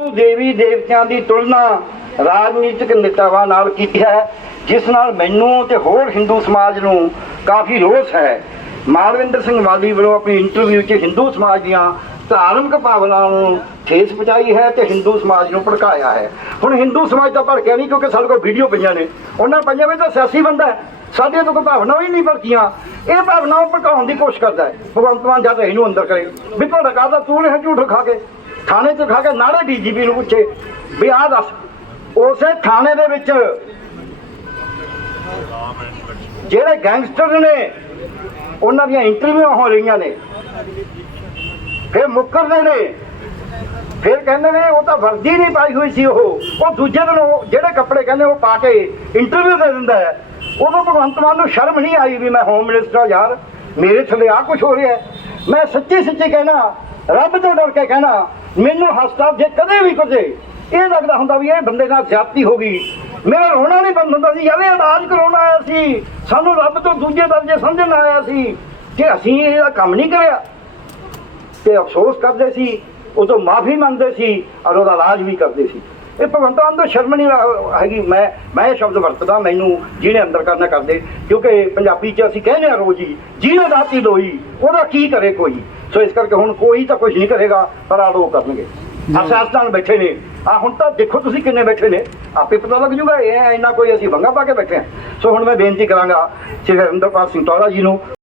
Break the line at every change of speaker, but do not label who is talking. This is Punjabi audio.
ਦੇਵੀ ਦੇਵਤਿਆਂ ਦੀ ਤੁਲਨਾ ਰਾਜਨੀਤਿਕ ਨੇਤਾਵਾਂ ਨਾਲ ਕੀਤੀ ਹੈ, ਜਿਸ ਨਾਲ ਮੈਨੂੰ ਤੇ ਹੋਰ ਹਿੰਦੂ ਸਮਾਜ ਨੂੰ ਕਾਫੀ ਰੋਸ ਹੈ। ਮਾਲਵਿੰਦਰ ਸਿੰਘ ਮਾਲੀ ਵੱਲੋਂ ਆਪਣੀ ਇੰਟਰਵਿਊ 'ਚ ਹਿੰਦੂ ਸਮਾਜ ਦੀਆਂ ਧਾਰਮਿਕ ਭਾਵਨਾਵਾਂ ਨੂੰ ਠੇਸ ਪਹੁੰਚਾਈ ਹੈ ਤੇ ਹਿੰਦੂ ਸਮਾਜ ਨੂੰ ਭੜਕਾਇਆ ਹੈ। ਹੁਣ ਹਿੰਦੂ ਸਮਾਜ ਤਾਂ ਭੜਕਿਆ ਨਹੀਂ ਕਿਉਂਕਿ ਸਾਡੇ ਕੋਲ ਵੀਡੀਓ ਪਈਆਂ ਨੇ। ਉਹਨਾਂ ਪਈਆਂ ਵਿੱਚ ਤਾਂ ਸਿਆਸੀ ਬੰਦਾ ਹੈ। ਸਾਡੇ ਤੋਂ ਕੋਈ ਭਾਵਨਾ ਹੀ ਨਹੀਂ ਭੜਕੀਆਂ। ਇਹ ਭਾਵਨਾਵਾਂ ਭੜਕਾਉਣ ਦੀ ਕੋਸ਼ਿਸ਼ ਕਰਦਾ ਹੈ। ਭਗਵੰਤ ਮਾਨ ਜਦ ਇਹਨੂੰ ਅੰਦਰ ਕਰੇ। ਵੀ ਤੁਹਾਡਾ ਕਾਹਦਾ ਤੂੰ ਨੇ ਝੂਠ ਖਾ ਕੇ ਥਾਣੇ 'ਚ ਖਾ ਕੇ ਨਾਲੇ ਡੀਜੀਪੀ ਨੂੰ ਪੁੱਛੇ, ਵੀ ਆਹ ਦੱਸ, ਉਸੇ ਥਾਣੇ ਦੇ ਵਿੱਚ ਜਿਹੜੇ ਗੈਂਗਸਟਰ ਨੇ, ਉਹਨਾਂ ਦੀਆਂ ਇੰਟਰਵਿਊ ਹੋ ਰਹੀਆਂ ਨੇ। ਫਿਰ ਮੁੱਕਰਦੇ ਨੇ। ਫਿਰ ਕਹਿੰਦੇ ਨੇ, ਉਹ ਤਾਂ ਵਰਦੀ ਨਹੀਂ ਪਾਈ ਹੋਈ ਸੀ ਉਹ। ਉਹ ਦੂਜੇ ਦਿਨ ਉਹ ਜਿਹੜੇ ਕੱਪੜੇ ਕਹਿੰਦੇ ਉਹ ਪਾ ਕੇ ਇੰਟਰਵਿਊ ਦੇ ਦਿੰਦਾ ਹੈ। ਉਦੋਂ ਭਗਵੰਤ ਮਾਨ ਨੂੰ ਸ਼ਰਮ ਨਹੀਂ ਆਈ ਵੀ ਮੈਂ ਹੋਮ ਮਿਨਿਸਟਰ ਯਾਰ, ਮੇਰੇ ਥੱਲੇ ਆ ਕੁਝ ਹੋ ਰਿਹਾ ਮੈਂ ਸੱਚੀ ਸੱਚੀ ਕਹਿਣਾ ਰੱਬ ਤੋਂ ਡਰ ਕੇ ਕਹਿਣਾ, ਮੈਨੂੰ ਹਸਪਤਾਲ ਜੇ ਕਦੇ ਵੀ ਕੁਝ। ਇਹ ਲੱਗਦਾ ਹੁੰਦਾ ਵੀ ਇਹ ਬੰਦੇ ਨਾਲ ਜ਼ਿਆਦਤੀ ਹੋ ਗਈ। ਮੇਰਾ ਰੋਣਾ ਨਹੀਂ ਬੰਦ ਹੁੰਦਾ ਸੀ ਯਾਰ ਇਹ ਇਲਾਜ ਕਰਾਉਣ ਆਇਆ ਸੀ। ਸਾਨੂੰ ਰੱਬ ਤੋਂ ਦੂਜੇ ਦਰਜੇ ਸਮਝਣ ਆਇਆ ਸੀ ਕਿ ਅਸੀਂ ਇਹਦਾ ਕੰਮ ਨਹੀਂ ਕਰਿਆ। ਤੇ ਅਫਸੋਸ ਕਰਦੇ ਸੀ ਉਹ ਤੋਂ ਮਾਫੀ ਮੰਗਦੇ ਸੀ ਔਰ ਉਹਦਾ ਇਲਾਜ ਵੀ ਕਰਦੇ ਸੀ। ਇਹ ਭਗਵੰਤ ਤੋਂ ਸ਼ਰਮ ਨਹੀਂ ਹੈਗੀ। ਮੈਂ ਮੈਂ ਇਹ ਸ਼ਬਦ ਵਰਤਦਾ ਮੈਨੂੰ ਜਿਹਨੇ ਅੰਦਰ ਕਰਨਾ ਕਰਦੇ। ਕਿਉਂਕਿ ਪੰਜਾਬੀ 'ਚ ਅਸੀਂ ਕਹਿੰਦੇ ਆ ਰੋਜ਼ ਹੀ ਜਿਹਨੇ ਦਾਤੀ ਲੋਈ ਉਹਦਾ ਕੀ ਕਰੇ ਕੋਈ? ਸੋ ਇਸ ਕਰਕੇ ਹੁਣ ਕੋਈ ਤਾਂ ਕੁਝ ਨਹੀਂ ਕਰੇਗਾ ਪਰ ਆ ਲੋਕ ਕਰਨਗੇ। ਅਸਾਸਤਾਨ ਬੈਠੇ ਨੇ। ਆ ਹੁਣ ਤਾਂ ਦੇਖੋ ਤੁਸੀਂ ਕਿੰਨੇ ਬੈਠੇ ਨੇ। ਆਪੇ ਪਤਾ ਲੱਗ ਜੂਗਾ ਇਹ ਇੰਨਾ ਕੋਈ ਅਸੀਂ ਬੰਗਾ ਪਾ ਕੇ ਬੈਠੇ ਹਾਂ। ਸੋ ਹੁਣ ਮੈਂ ਬੇਨਤੀ ਕਰਾਂਗਾ ਸ਼੍ਰੀ ਹਰਿੰਦਰਪਾਲ ਸਿੰਘ ਟੌਲਾ ਜੀ ਨੂੰ